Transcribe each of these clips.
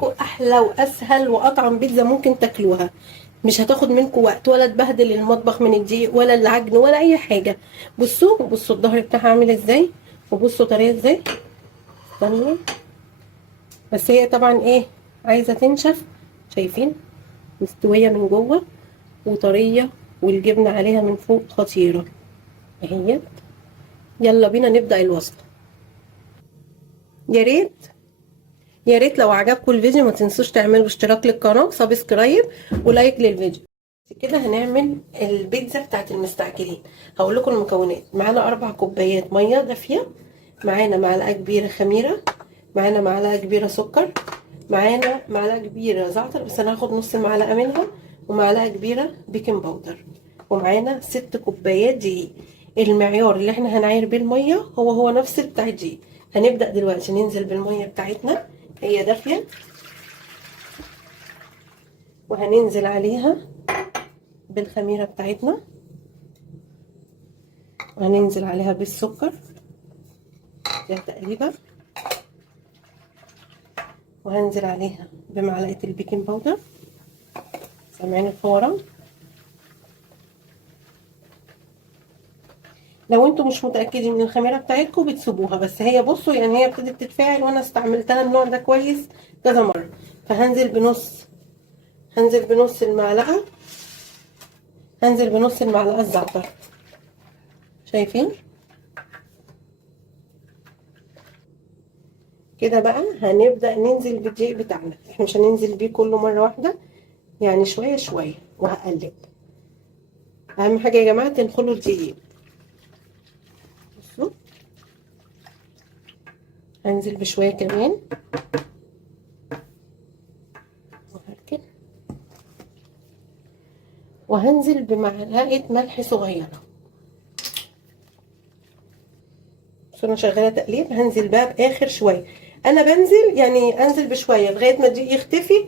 لكم احلى واسهل واطعم بيتزا ممكن تاكلوها. مش هتاخد منكم وقت ولا تبهدل المطبخ من الدقيق ولا العجن ولا اي حاجه. بصوا الظهر بتاعها عامل ازاي، وبصوا طريه ازاي. استنوا، بس هي طبعا ايه، عايزه تنشف. شايفين؟ مستويه من جوه وطريه، والجبنه عليها من فوق خطيره اهي. يلا بينا نبدا الوصفه. يا ريت يا ريت لو عجبكم الفيديو ما تنسوش تعملوا اشتراك للقناه وسبسكرايب ولايك للفيديو. كده هنعمل البيتزا بتاعت المستعجلين. هقول لكم المكونات. معانا 4 كوبايات ميه دافيه، معانا معلقه كبيره خميره، معانا معلقه كبيره سكر، معانا معلقه كبيره زعتر بس انا هاخد نص معلقه منها، ومعلقه كبيره بيكنج باودر، ومعانا 6 كوبايات دقيق. المعيار اللي احنا هنعاير بيه الميه هو نفس بتاع الدقيق. هنبدا دلوقتي ننزل بالميه بتاعتنا، هي دافيه، وهننزل عليها بالخميره بتاعتنا، وهننزل عليها بالسكر ده تقريبا، وهنزل عليها بمعلقه البيكنج باودر. سامعين الفورة؟ لو انتوا مش متاكدين من الخميره بتاعتكم بتسيبوها، بس هي بصوا يعني هي ابتدت تتفاعل، وانا استعملتها النوع ده كويس كذا مره. هنزل بنص المعلقه، هنزل بنص المعلقه الزعتر. شايفين كده؟ بقى هنبدا ننزل بالدقيق بتاعنا. احنا مش هننزل بيه كله مره واحده، يعني شويه شويه، وهقلب. اهم حاجه يا جماعه تنخلوا الدقيق. بصوا، هنزل بشويه كمان وهركن، وهنزل بمعلقه ملح صغيره. بس انا شغاله تقليب. هنزل بقى باخر شويه. انا بنزل يعني انزل بشويه لغايه ما الدقيق يختفي،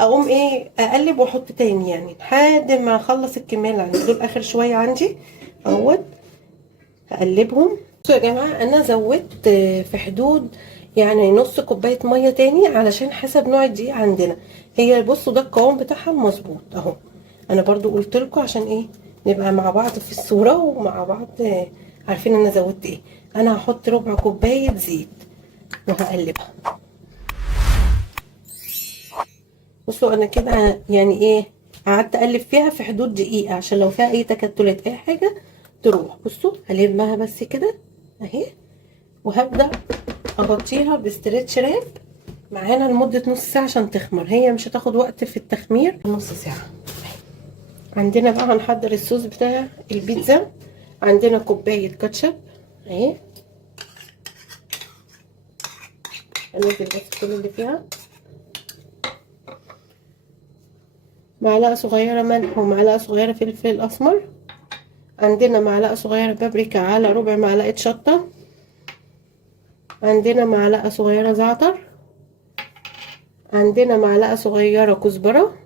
اقوم ايه اقلب واحط تاني، يعني لحد ما اخلص الكميه اللي عندي. دول اخر شويه عندي اهوت، هقلبهم. بصوا يا جماعه، انا زودت في حدود يعني نص كوبايه ميه تاني علشان حسب نوع الدقيق عندنا. هي بصوا ده القوام بتاعها مظبوط اهو. انا برضو قلت لكم عشان ايه نبقى مع بعض في الصوره ومع بعض عارفين انا زودت ايه. انا هحط ربع كوبايه زيت وهقلبها. بصوا انا كده يعني ايه، قعدت اقلب فيها في حدود دقيقه عشان لو فيها اي تكتلات اي حاجه تروح. بصوا هلمها بس كده اهي، وهبدا اغطيها بستريتش راب معانا لمده نص ساعه عشان تخمر. هي مش هتاخد وقت في التخمير، نص ساعه. عندنا بقى هنحضر الصوص بتاع البيتزا. عندنا كوبايه كاتشب اهي، هننزل بس كل اللي فيها. معلقه صغيره ملح ومعلقه صغيره فلفل اسمر. عندنا معلقه صغيره بابريكا على ربع معلقه شطه. عندنا معلقه صغيره زعتر. عندنا معلقه صغيره كزبره.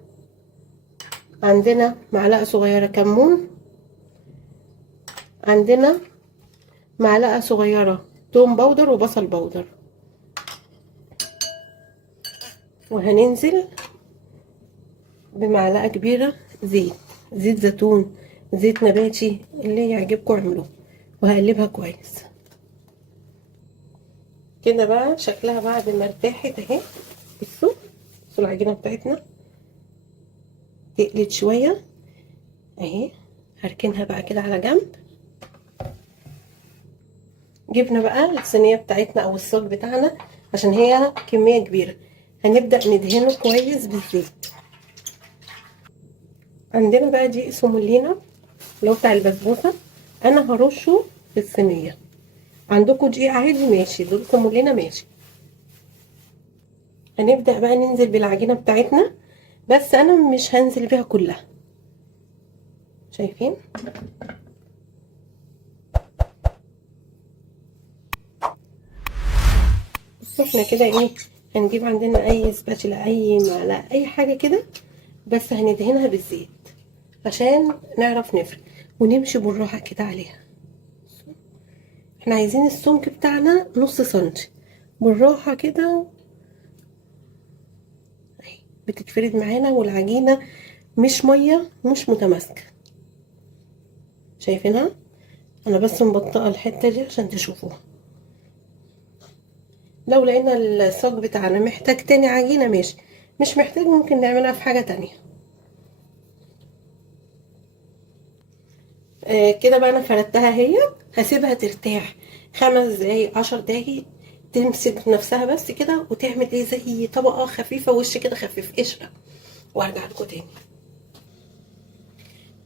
عندنا معلقه صغيره كمون. عندنا معلقه صغيره توم باودر وبصل باودر. وهننزل بمعلقه كبيره زيت زيتون، زيت نباتي، اللي يعجبكم اعملوه. وهقلبها كويس كده. بقى شكلها بعد ما ارتاحت اهي. بصوا العجينه بتاعتنا تقلت شويه اهي. هركنها بقى كده على جنب. جبنا بقى الصينيه بتاعتنا او الصاج بتاعنا عشان هي كميه كبيره. هنبدا ندهنه كويس بالزيت. عندنا بقى دي سومولينا اللي هو بتاع البسبوسه، انا هرشه في الصينيه. عندكم دقيق عادي ماشي، دول سومولينا ماشي. هنبدا بقى ننزل بالعجينه بتاعتنا، بس انا مش هنزل بيها كلها. شايفين؟ بس احنا كده ايه، هنجيب عندنا اي سباتشلا اي معلقه اي حاجه كده، بس هندهنها بالزيت عشان نعرف نفرق، ونمشي بالراحه كده عليها. احنا عايزين السمك بتاعنا نص سنتي، بالراحه كده. بتتفرد معانا، والعجينه مش ميه مش متماسكه. شايفينها؟ انا بس مبطئه الحته دي عشان تشوفوها. لو لقينا الصاج بتاعنا محتاج تاني عجينه ماشي، مش محتاج ممكن نعملها في حاجه تانية. كده بقى انا فردتها هي. هسيبها ترتاح 5 دقايق 10 دقايق، تمسك نفسها بس كده وتعمل ايه زي طبقه خفيفه، وش كده خفيف قشره، وارجع لكم تاني.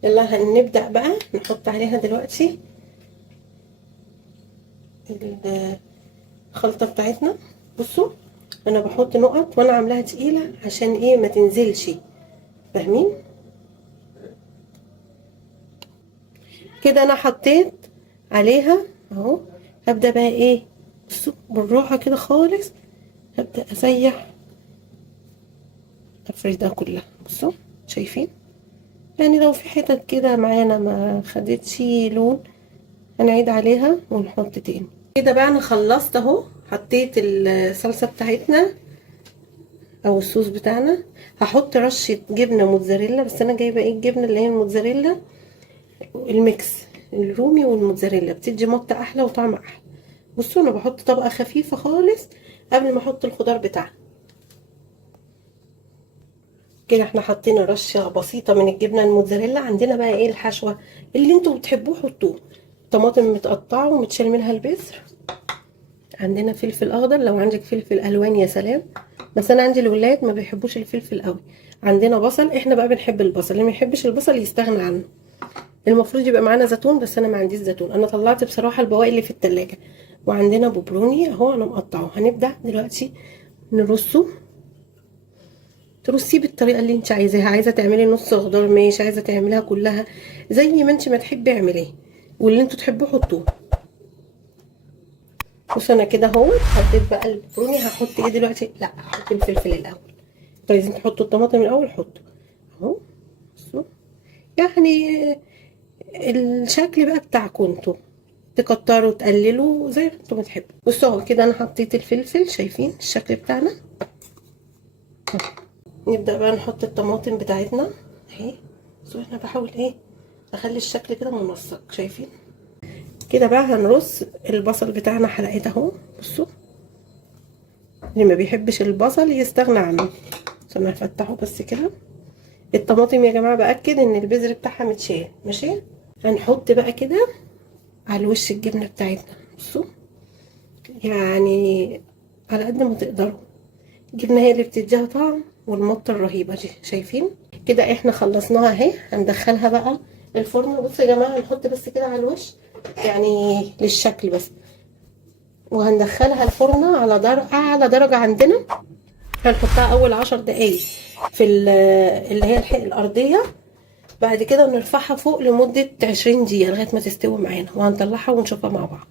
يلا هنبدا بقى نحط عليها دلوقتي الخلطه بتاعتنا. بصوا انا بحط نقط وانا عاملاها تقيله عشان ايه ما تنزلش، فاهمين؟ كده انا حطيت عليها اهو. هبدا بقى ايه، بصوا بالراحه كده خالص، هبدا اسيح افردها كلها. بصوا شايفين؟ يعني لو في حتت كده معانا ما خدتش لون هنعيد عليها ونحط تاني. كده بقى انا خلصت اهو، حطيت الصلصه بتاعتنا او الصوص بتاعنا. هحط رشه جبنه موتزاريلا، بس انا جايبه ايه الجبنه اللي هي الموتزاريلا الميكس، الرومي والموتزاريلا، بتدي مطه احلى وطعم احلى. بصوا انا بحط طبقه خفيفه خالص قبل ما احط الخضار بتاعنا. كده احنا حطينا رشه بسيطه من الجبنه الموتزاريلا. عندنا بقى ايه الحشوه اللي انتوا بتحبوه حطوه. طماطم متقطعه ومتشال منها البذر، عندنا فلفل اخضر، لو عندك فلفل الوان يا سلام، بس انا عندي الولاد ما بيحبوش الفلفل قوي. عندنا بصل، احنا بقى بنحب البصل، اللي ما يحبش البصل يستغنى عنه. المفروض يبقى معانا زيتون بس انا ما عنديش زيتون، انا طلعت بصراحه البواقي اللي في التلاجة. وعندنا بوبروني اهو انا مقطعه. هنبدا دلوقتي نرصه، ترصيه بالطريقه اللي انت عايزاها. عايزه تعملي نص خضار ماشي، عايزه تعمليها كلها زي ما انت ما تحبي اعمليه، واللي انتوا تحبوه حطوه. بص انا كده اهو حطيت بقى البروني. هحط ايه دلوقتي؟ لا هحط الفلفل الاول. انتوا عايزين تحطوا الطماطم الاول حطوا اهو. بصوا يعني الشكل بقى بتاعكم انتوا، تكتروا تقللوا زي ما انتوا بتحبوا. بصوا اهو كده انا حطيت الفلفل، شايفين الشكل بتاعنا؟ نبدا بقى نحط الطماطم بتاعتنا اهي. بصوا احنا بحاول ايه اخلي الشكل كده منسق، شايفين؟ كده بقى هنرص البصل بتاعنا حلقات اهو. بصوا اللي ما بيحبش البصل يستغنى عنه. عشان هفتحه بس كده. الطماطم يا جماعه باكد ان البذر بتاعها متشال ماشي. هنحط بقى كده على الوش الجبنه بتاعتنا. بصوا يعني على قد ما تقدروا، الجبنه هي اللي بتديها طعم والمطه الرهيبه دي، شايفين؟ كده احنا خلصناها اهي. هندخلها بقى الفرن. بصوا يا جماعه هنحط بس كده على الوش يعني للشكل بس، وهندخلها الفرن على اعلى درجه عندنا. هنحطها اول 10 دقايق في اللي هي الارضيه، بعد كده نرفعها فوق لمده 20 دقيقه لغايه ما تستوي معانا، وهنطلعها ونشوفها مع بعض.